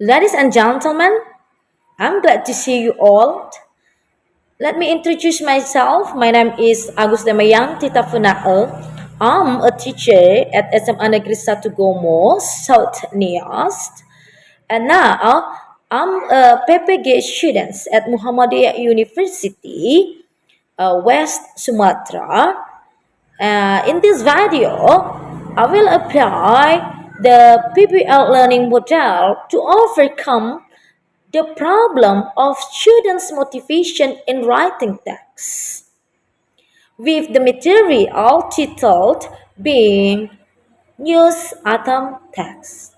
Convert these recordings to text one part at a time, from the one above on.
Ladies and gentlemen, I'm glad to see you all. Let me introduce myself. My name is Agus Damayanti Tafunae. I'm a teacher at SMA Negeri 1 Gomo, South Nias. And now I'm a PPG student at Muhammadiyah University, West Sumatra. In this video, I will apply the PBL learning model to overcome the problem of students' motivation in writing text, with the material titled being News Atom Text.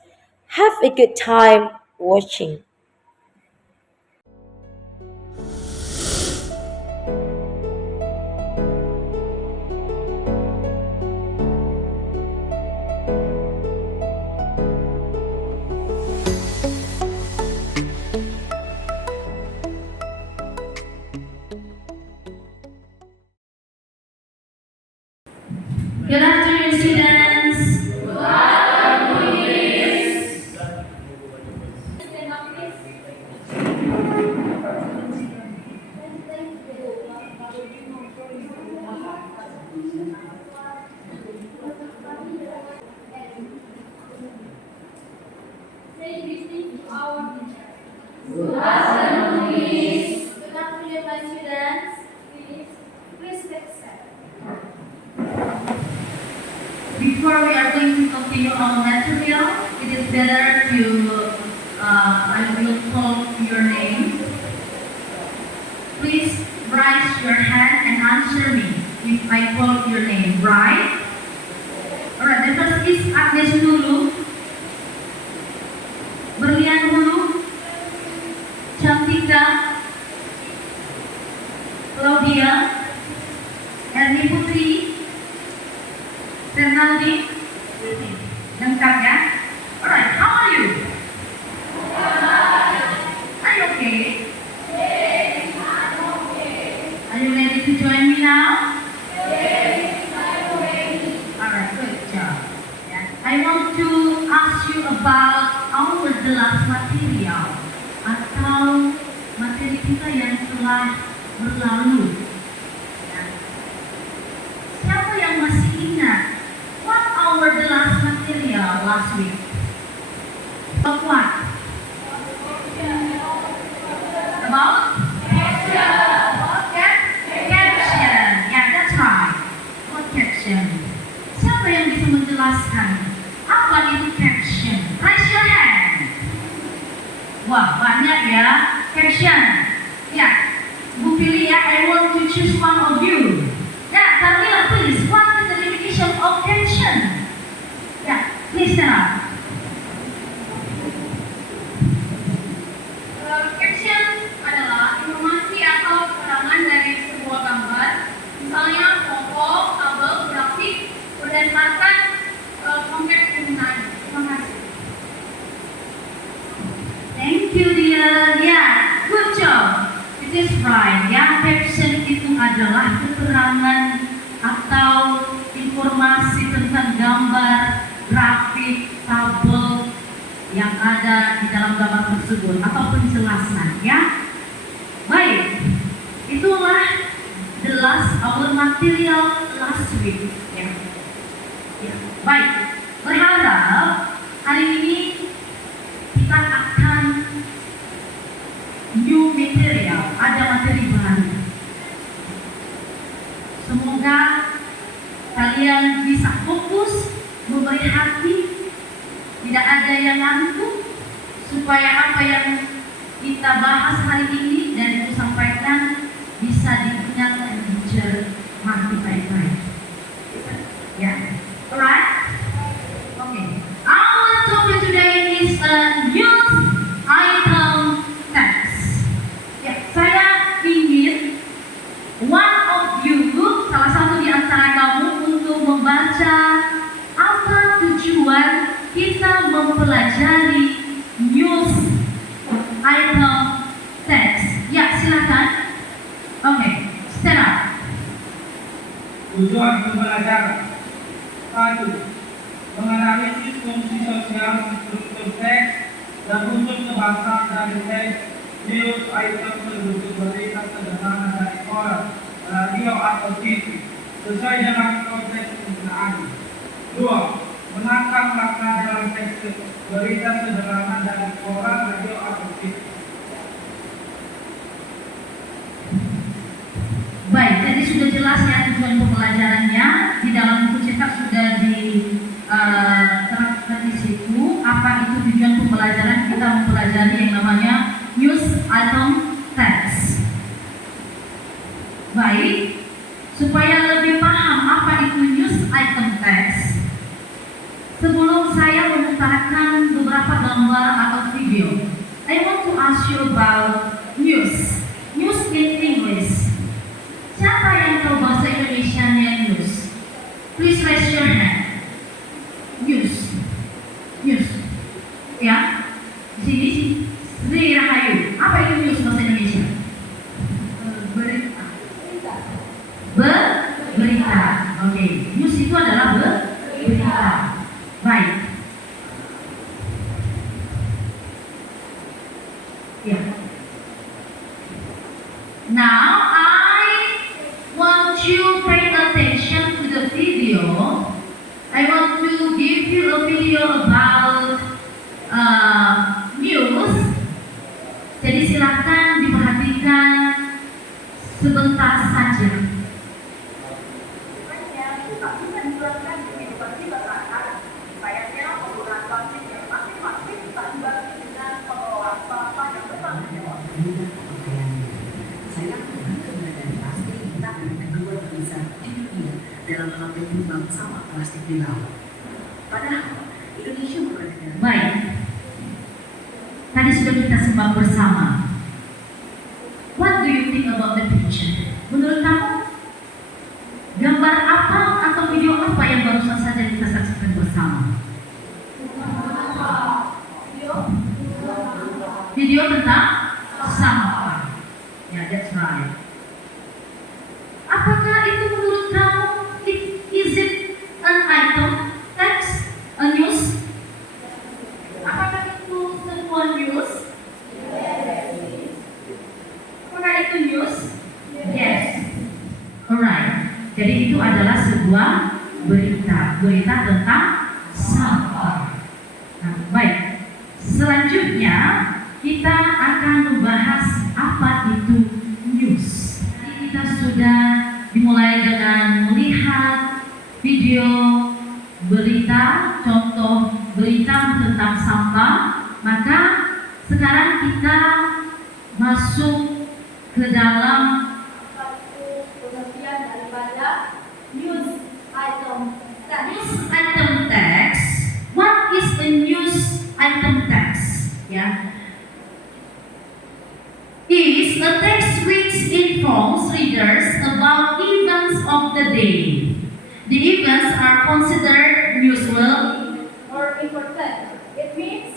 Have a good time watching. Good afternoon, students. Say greeting to our teacher. Good afternoon, my students. Please take a seat. Before we are going to continue our material, it is better to I will call your name. Please raise your hand and answer me if I call your name, right? Alright, the first is Agnes Hulu, Berlian Hulu, Cantika, Claudia, Erni Putri, Fernaldi, lengkap ya? Alright, how are you? Are you okay? Are you ready to join me now? Alright, good job. Yeah. I want to ask you about our the last material atau materi kita yang telah berlalu. Ya. Siapa yang masih ingat what our the last material last week? About what? About? Caption. Yeah, that's right. What caption? Siapa yang bisa menjelaskan apa itu caption? Raise your hand. Wah, banyak ya. Caption. Ya, Bu pilih ya. I want to choose one of you. Ya, Carmila, please. What is the definition of caption? Ya, please stand up. Caption adalah informasi atau keterangan dari sebuah gambar, misalnya foto, tabel, grafik, berdasarkan konteks penggunaan. Terima kasih. Thank you, dear. Yeah, good job. It is right. Ya, caption itu adalah keterangan atau informasi tentang gambar, grafik, tabel yang ada di dalam gambar tersebut atau penjelasan, ya. Baik, itulah the last our material last week, ya. Ya. Baik, berharap hari ini kita akan new material, ada materi baru. Semoga kalian bisa fokus, memberi hati, tidak ada yang ngantuk, supaya apa yang kita bahas hari ini dan itu sampaikan bisa diingat dan dicermati baik-baik. Ya, alright? Okay. Our topic today is news item text. Ya, saya ingin one of you, salah satu di antara kamu untuk membaca apa tujuan kita mempelajari news item text. Ya, silakan. Oke, stand up. Tujuan pembelajaran 1. Menganalisis fungsi sosial struktur teks dan untuk di teks news item berbentuk berita sederhana dari koran, radio atau TV sesuai dengan konteks penggunaan. 2. Menangkap makna dalam teks berita sederhana dari koran, radio atau TV. Baik, jadi sudah jelas ya tujuan pembelajarannya. Di dalam buku cetak sudah terangkan di situ apa itu tujuan pembelajaran. Kita mempelajari yang namanya news item text. Baik, supaya lebih paham apa itu news item text, sebelum saya memutarkan beberapa gambar atau video, I want to ask you about news. News in English. Siapa yang tahu bahasa Indonesianya news? Please raise your hand. News. News. Ya. Di sini Sri Rahayu. Apa itu news bahasa Indonesia? Berita. Berita. Oke. News itu adalah berita. Baik. Ya. Now I want you pay attention to the video. I want to give you a video about news. Jadi silakan diperhatikan sebentar saja. Dalam hal penyumbang sampah plastik di laut. Padahal Indonesia bukan negara. Baik. Tadi sudah kita simak bersama. What do you think about the picture? Menurut kamu, gambar apa atau video apa yang barusan saja kita saksikan bersama? Video tentang sampah. Ya, that's right. Apakah itu menurut kamu is it an item text, a news? Apakah itu sebuah news? Apakah itu news? Yes. Alright. Jadi itu adalah sebuah berita tentang sampah. Nah, baik. Selanjutnya kita akan membahas apa itu news. Kita sudah dimulai dengan melihat video berita, contoh berita tentang sampah. Maka sekarang kita masuk ke dalam pengertian daripada news item text. news item text. What is a news item text? Ya. Is a text which informs readers about events of the day. The events are considered newsworthy Or important. It means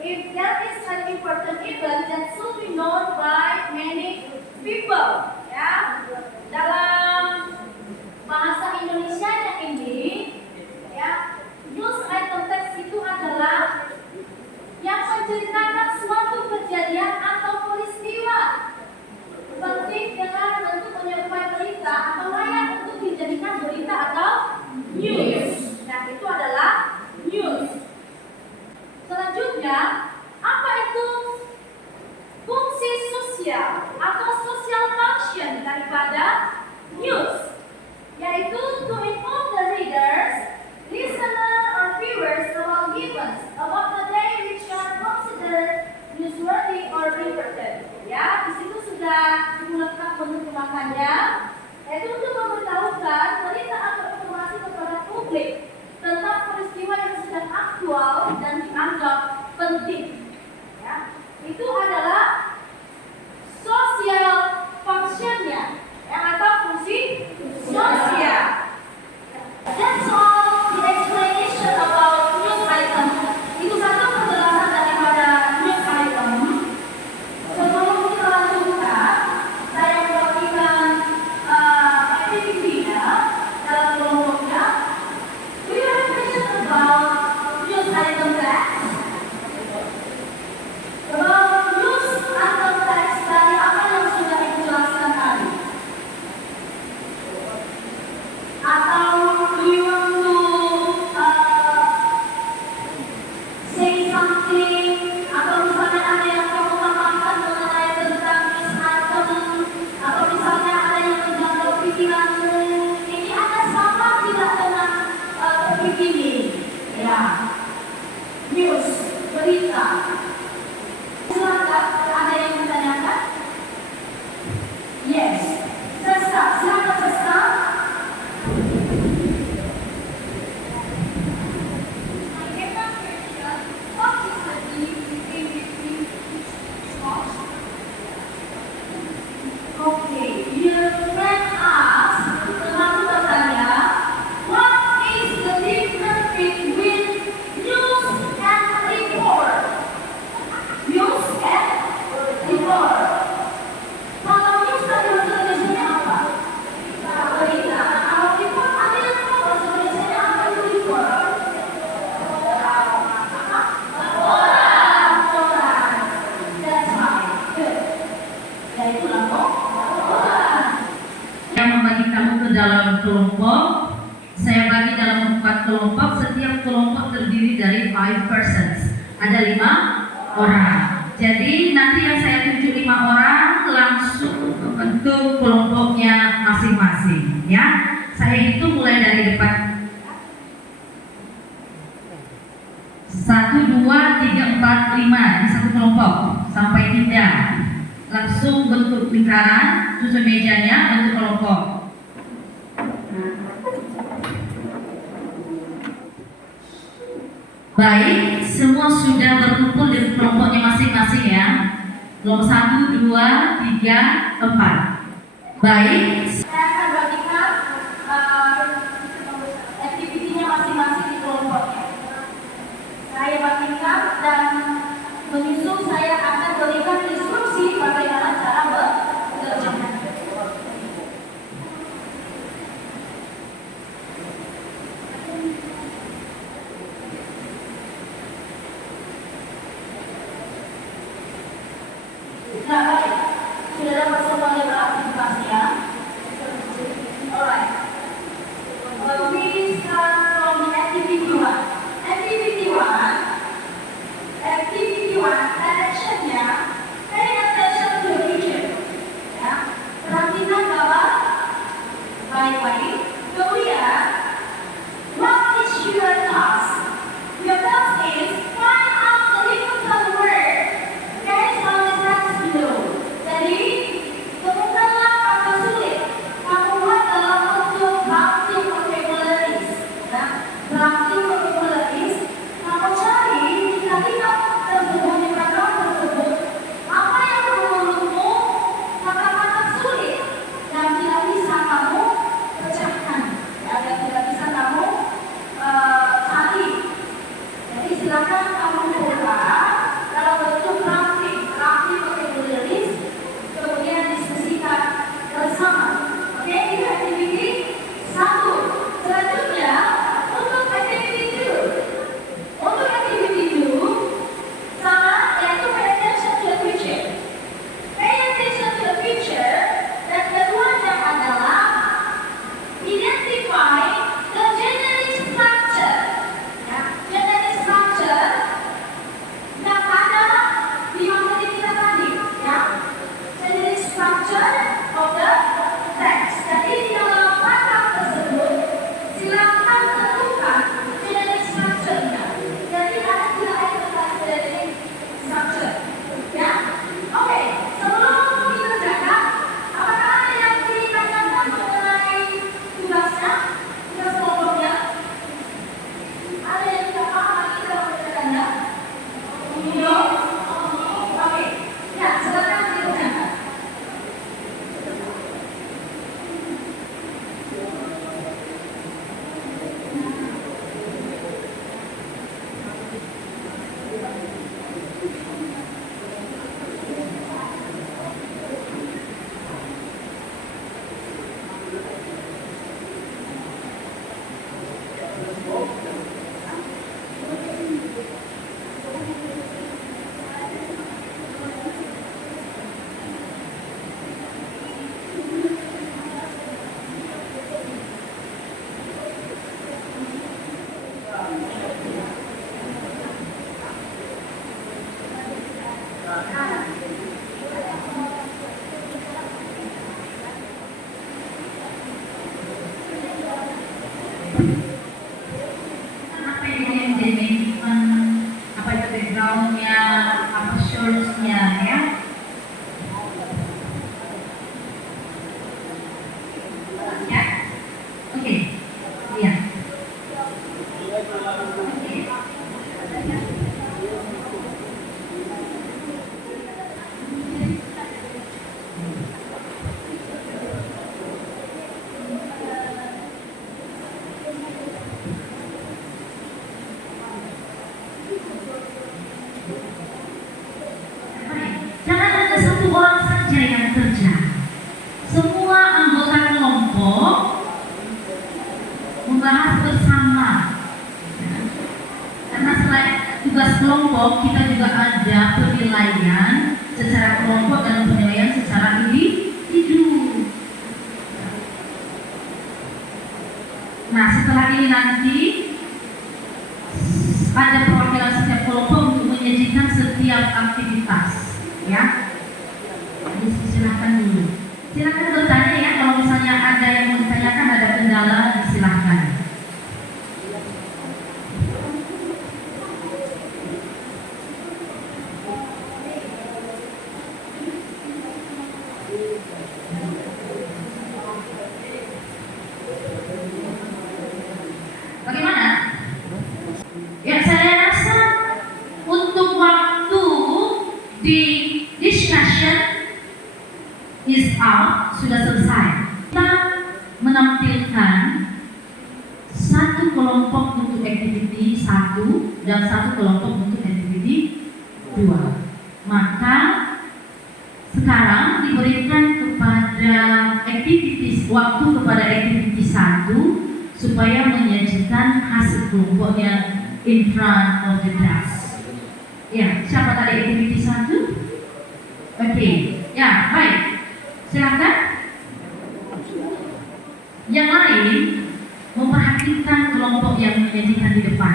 if there is an important event that should be known by many people. Ya, dalam bahasa Indonesianya ini, ya, news item text itu adalah yang menceritakan suatu kejadian atau peristiwa penting dengan bentuk menyerupai berita atau layak untuk dijadikan berita atau news. Nah, itu adalah news. Selanjutnya, apa itu fungsi sosial atau social function daripada news? Yaitu to inform the readers, listener or viewers about events about the day which are considered newsworthy or important. Ya, di situ sudah digunakan penerjemahannya, yaitu untuk memberitahukan berita atau informasi kepada publik tentang peristiwa yang sedang aktual dan dianggap penting. Ya, itu adalah social function-nya, yang atau fungsi sosial. That's all the explanation about news item. Itu satu penjelasan daripada news item. Sebelum kita lanjutkan, saya membagikan berita. Silakan, ada yang bertanyakan? Yes. Sesta, silakan Sesta. Okay, you can ask, teman bertanya, what is the difference between news and report? News and report. Kalau news tadi bahasa Indonesianya apa? Berita. Kalau report ada yang tahu bahasa Indonesianya apa itu report? Laporan. That's right. Good. Yaitu laporan. Yang membagi kamu ke dalam kelompok, saya bagi dalam 4 kelompok. Setiap kelompok terdiri dari 5 persons. Ada 5 orang. Jadi nanti yang saya tunjuk 5 orang langsung membentuk kelompoknya masing-masing. Ya, saya hitung mulai dari depan. 1, 2, 3, 4, 5 di satu kelompok sampai 3. Langsung bentuk lingkaran, susun mejanya, bentuk kelompok. Baik, semua sudah berkumpul di kelompoknya masing-masing ya. Kelompok 1, 2, 3, 4. Baik, Saya akan bagikan aktivitinya masing-masing di kelompoknya. Saya bagikan dan menyusul saya akan berikan instruksi bagaimana cara bekerjanya. Nah, baik. Sudah dapat semuanya beraktivitas ya? Alright. We start from the activity 1. Activity 1. Activity 1, direction-nya, pay attention to the picture. Ya, perhatikan gambar baik-baik. Kemudian, what is your task? Your task is find out the difficult word based on the text below. Jadi, temukanlah kata sulit. Kamu buat dalam bentuk drafting vocabularies. Ya, drafting vocabularies. Kamu cari di kalimat tersebut, di paragraf tersebut, apa yang menurutmu kata-kata sulit yang tidak bisa kamu pecahkan, ya, yang tidak bisa kamu cari. Jadi silakan kamu buka dalam bentuk drafting vocabularies, kemudian diskusikan bersama. Oke, itu activity 1. Selanjutnya untuk activity 2. Untuk activity 2 sama, yaitu pay attention to the picture. Pay attention to the picture, dan keduanya adalah identify the generic structure. Ya, generic structure yang ada di materi kita tadi. Ya, generic structure of the text. Jadi di dalam paragraf tersebut silakan tentukan generic structure-nya. Jadi ada tidak ada tentang generic structure. Ya, oke. Sebelum dikerjakan, apakah ada yang ditanyakan mengenai tugasnya, tugas kelompoknya? Ada yang tidak paham lagi dalam mengerjakannya? Belum? Oke. Ya, silakan dikerjakan. apa yang jadi apa itu background gaunnya apa shortsnya ya. Ya, oke, iya. Jangan ada satu orang saja yang kerja. Semua anggota kelompok membahas bersama. Karena selain tugas kelompok, kita juga ada penilaian secara kelompok dan penilaian secara individu. Nah, setelah ini nanti ada perwakilan setiap kelompok untuk menyajikan setiap aktivitas, ya. Jadi silakan dulu. Silakan bertanya ya, kalau misalnya ada yang mau ditanyakan, ada kendala, silakan. Bagaimana? Ya, saya rasa untuk waktu di discussion is out, sudah selesai. Kita menampilkan satu kelompok untuk activity 1 dan satu kelompok untuk activity 2. Maka sekarang diberikan kepada activities waktu kepada activity 1 supaya menyajikan hasil kelompoknya in front of the class. Ya, siapa tadi activity 1? Oke, ya baik. Silakan. Yang lain memperhatikan kelompok yang menyajikan di depan.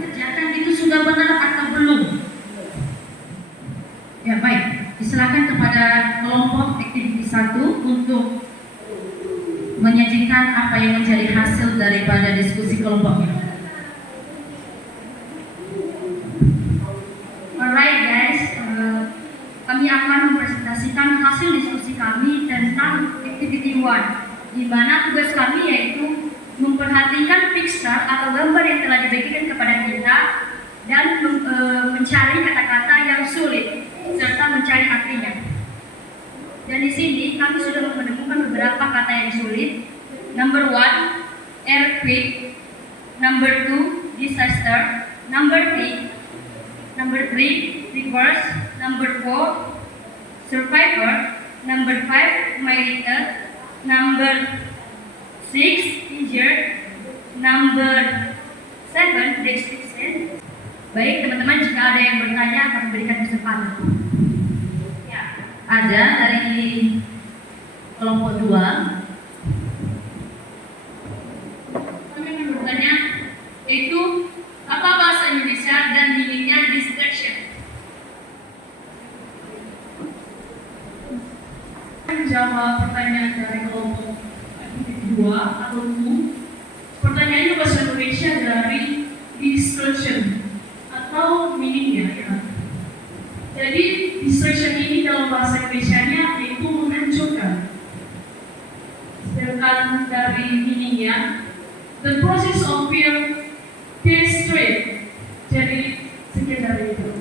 Kerjakan itu sudah benar atau belum? Ya baik. Diserahkan kepada kelompok activity 1 untuk menyajikan apa yang menjadi hasil daripada diskusi kelompoknya. Alright guys, kami akan mempresentasikan hasil diskusi kami tentang activity 1, di mana tugas kami yaitu memperhatikan picture atau gambar yang telah dibagikan kepada kita dan mencari kata-kata yang sulit serta mencari artinya. Dan di sini kami sudah menemukan beberapa kata yang sulit. Number 1, earthquake. Number 2, disaster. Number 3, reverse. Number 4, survivor. Number 5, militer. Number 6, injured. Number 7, restriction. Baik teman-teman, jika ada yang bertanya kami berikan kesempatan. Ada dari kelompok 2. Kami akan bertanya, itu apa bahasa Indonesia dan meaningnya distraction? Menjawab pertanyaan dari kelompok 2 atau 2. Pertanyaannya bahasa Indonesia dari distraction atau meaningnya ya. Jadi distraction ini dalam bahasa Indonesianya itu menghancurkan. Sedangkan dari meaningnya, the process of fear destroy. Jadi sekian dari itu.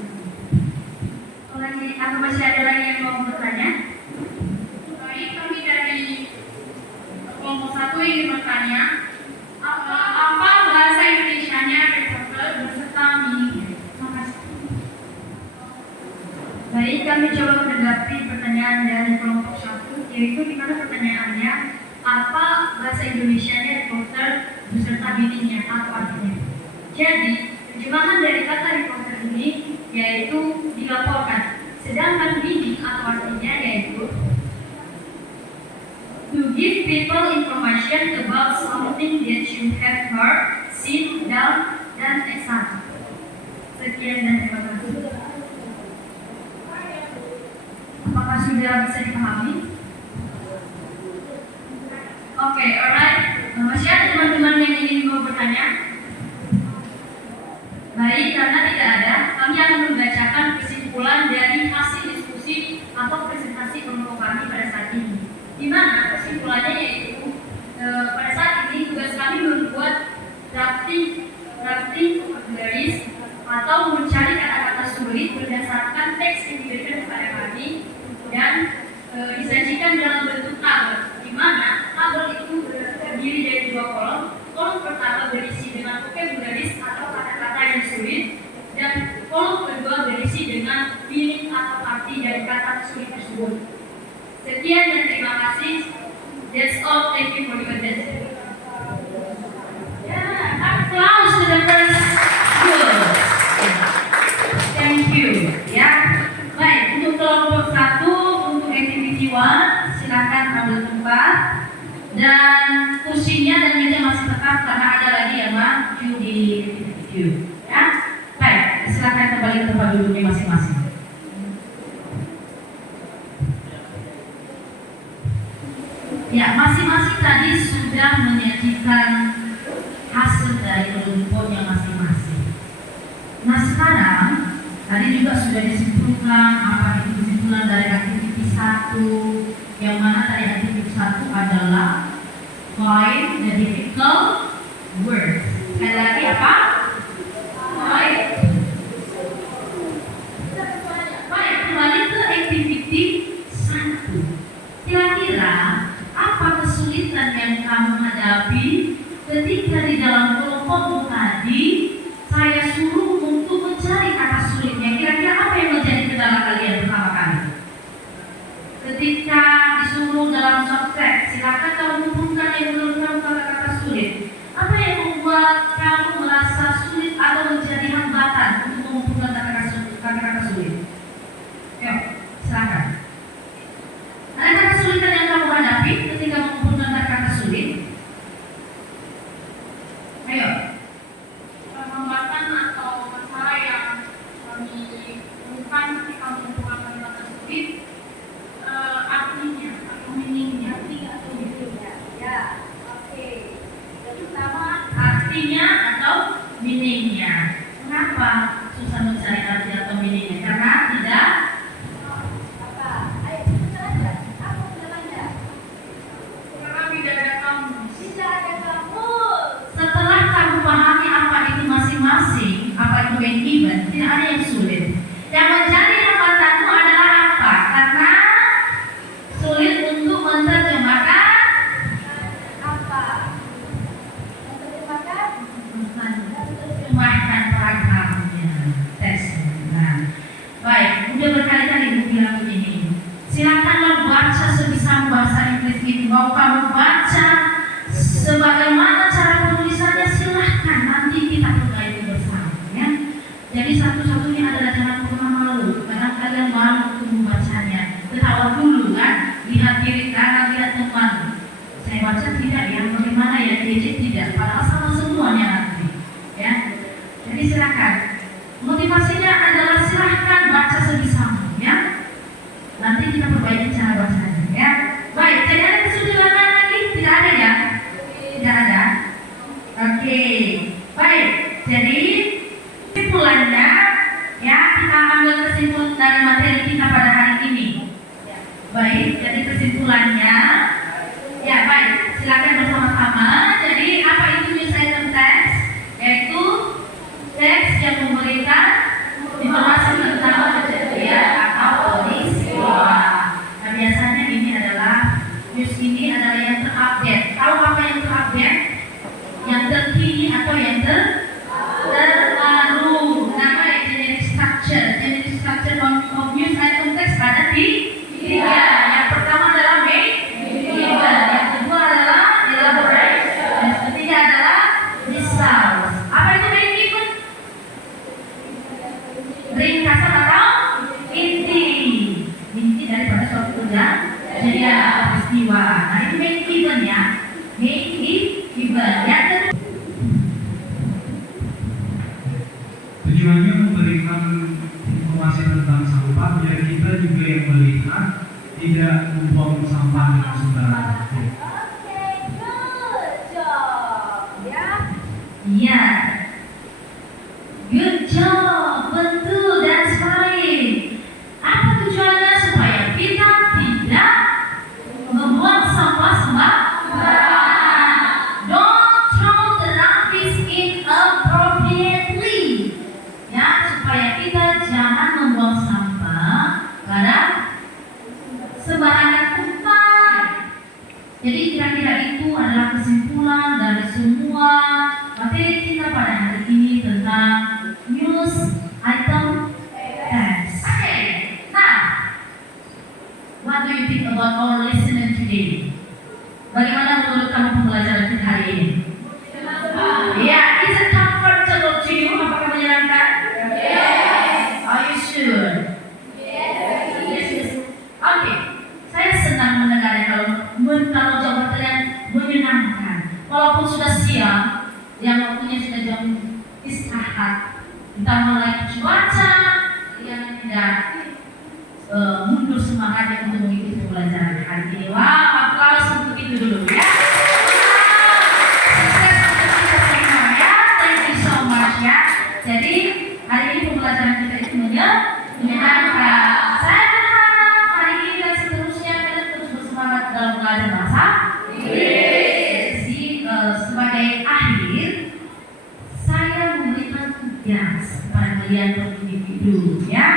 Atau masih ada lagi yang mau bertanya? Baik, kami dari kelompok 1 ingin bertanya, apa bahasa Indonesianya reporter beserta meaningnya? Baik, kami coba menanggapi pertanyaan dari kelompok 1, yaitu di mana pertanyaannya, apa bahasa Indonesianya reporter beserta meaningnya atau artinya. Jadi, terjemahan dari kata reporter ini yaitu dilaporkan, sedangkan meaning atau artinya yaitu to give people information about something that you have heard, seen, done, dan etc. Sekian dan terima kasih. Apakah sudah bisa dipahami? Oke, alright. Masih ada teman-teman yang ingin mau bertanya? Baik, karena sulit berdasarkan teks yang diberikan kepada kami dan disajikan dalam bentuk tabel, di mana tabel itu terdiri dari dua kolom. Kolom pertama berisi dengan vocabularies atau kata-kata yang sulit, dan kolom kedua berisi dengan meaning atau arti dari kata sulit tersebut. Sekian dan terima kasih. That's all. Thank you for your attention. Yeah, applause to the first group. Thank you. Ya, baik. Untuk kelompok 1, untuk activity 1, silakan ambil tempat dan kursinya dan meja masih tetap karena ada lagi yang maju di activity 2. Ya, baik. Silakan kembali ke tempat duduknya masing-masing. Ya, masing-masing tadi sudah menyajikan hasil dari kelompoknya masing-masing. Nah, sekarang tadi juga sudah disimpulkan apa itu kesimpulan dari aktivitas 1, yang mana dari aktivitas 1 adalah find the difficult words. Sekali lagi apa? Find. Baik, kembali ke aktiviti 1. Kira-kira apa kesulitan yang kamu hadapi ketika di dalam kelompokmu tadi saya suruh untuk mencari kata sulitnya? Kira-kira apa yang menjadi kendala kalian pertama kali? Ketika disuruh dalam softtek, silakan kamu kumpulkan yang menurut kamu kata-kata sulit. Apa yang membuat kamu merasa sulit atau menjadi hambatan untuk mengumpulkan kata-kata sulit? Yuk, silakan. Ada kesulitan yang kamu hadapi ketika mengumpulkan kata-kata sulit? Ayo. Hambatan atau masalah yang kami temukan ketika mengumpulkan kata-kata sulit, artinya atau meaningnya. Ya, oke. Yang pertama, Artinya atau meaningnya. Kenapa susah mencari arti atau meaningnya? Karena tidak apa? Ayo, kita aja. Apa kendalanya? Karena tidak ada kamus. Tidak ada kamus. setelah kamu pahami apa itu masing-masing, apa itu main event, tidak ada yang sulit. Yang menjadi hambatanmu adalah apa? Karena sulit untuk menerjemahkan Apa? Menerjemahkan? menerjemahkan paragrafnya, teksnya. Nah, baik, udah berkali-kali ibu bilang begini. Silakanlah baca sebisa bahasa Inggris itu. Mau kamu baca sebagaimana cara penulisannya, silahkan, nanti kita perbaiki bersama, ya. Jadi satu-satunya adalah jangan pernah malu. Kadang kalian malu untuk membacanya. Ketawa dulu kan, lihat kiri kanan, lihat teman. Saya baca tidak ya, bagaimana ya, DJ tidak. Padahal sama semuanya nanti, ya. Jadi silakan. Motivasinya adalah silahkan baca sebisamu, ya. Nanti kita perbaiki cara bacanya, ya. Baik, jadi ada kesulitan lagi? Tidak ada ya? Tidak ada. Oke, baik. Jadi kesimpulannya, ya, kita ambil kesimpulan dari materi kita pada hari ini. Baik, jadi kesimpulannya, ya baik. Silakan bersama-sama. Jadi apa itu news item text? Yaitu teks yang memberikan informasi tentang kejadian atau peristiwa. Nah, biasanya ini adalah news ini adalah yang terupdate. Tahu apa yang terupdate? Yang terkini atau yang terbaru. Nama generic structure. Generic structure of news item text ada di 3. Yang pertama adalah main event. Yang kedua adalah elaboration. Yang ketiga adalah results. Apa itu main event? Ringkasan atau inti daripada suatu kejadian atau peristiwa. Nah, itu main event ya. Main event. Yang kedua, Tujuannya memberikan informasi tentang sampah biar kita juga yang melihat tidak membuang sampah dengan sembarangan. Oke, good job. Ya. iya. Good job. Betul, that's right. Apa tujuannya? Supaya kita tidak membuang sampah sembarangan. Don't throw the rubbish inappropriately. Ya, supaya supaya kita jangan membuang sampah pada sembarangan tempat. Jadi kira-kira itu adalah kesimpulan dari semua materi kita pada hari ini tentang news item tax. Okay, now what do you think about our listening today? Bagaimana menurut kamu pembelajaran kita hari ini? Yeah, is it comfortable to you? Apakah menyenangkan? Yes. Are you sure? Yes. Okay. Saya senang mendengarnya kalau jawaban kalian menyenangkan. Walaupun sudah siang, yang waktunya sudah jam istirahat, entah mulai cuaca yang tidak mundur semangatnya untuk mengikuti pembelajaran hari ini. Wah, aplaus untuk itu dulu ya. Sukses untuk kita semua ya. Thank you so much ya. Jadi hari ini pembelajaran kita itu menyenangkan. Saya berharap hari ini dan seterusnya kalian terus bersemangat dalam belajar bahasa Inggris. Jadi sebagai akhir, saya memberikan tugas kepada kalian per individu ya.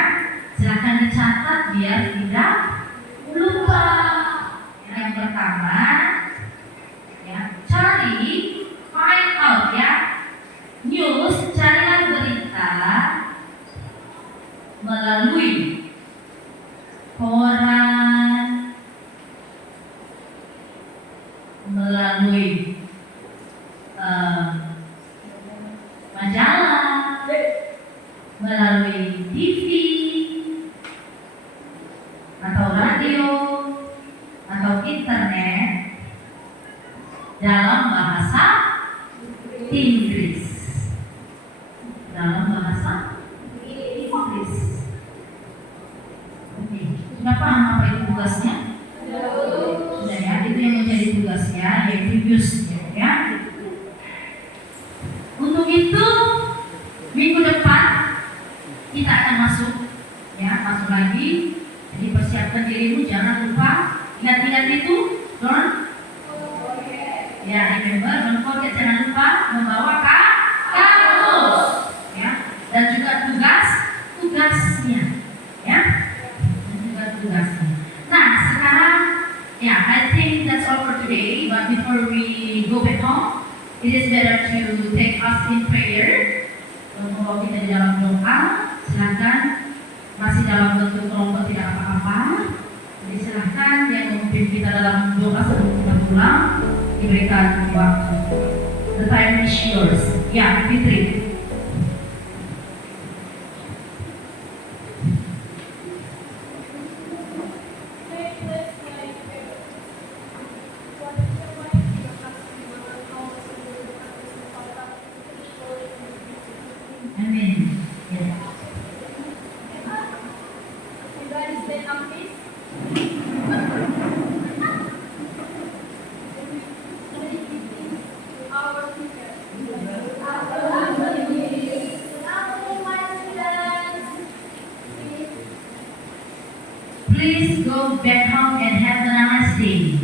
Silakan dicatat biar tidak lupa. Yang pertama, ya, cari, find out ya, news, carilah berita melalui koran, melalui majalah, melalui TV atau radio atau internet dalam bahasa Inggris. Dalam bahasa Inggris. Oke, sudah paham apa itu tugasnya? Sudah ya, itu yang menjadi tugasnya, yang previous-nya ya. Untuk itu minggu depan kita akan masuk lagi. Jadi persiapkan dirimu, jangan lupa ingat-ingat itu, don't remember, don't forget, jangan lupa membawa kamus ya, dan juga tugasnya ya, dan juga tugasnya. Nah sekarang ya, I think that's all for today. But before we go back home, it is better to take us in prayer. Membawa kita di dalam doa. Silakan, masih dalam bentuk kelompok tidak apa-apa. Jadi silahkan yang memimpin kita dalam doa sebelum kita pulang diberikan waktu. The time is yours. Ya, Fitri. Amin. Ya. Please go back home and have a nice day.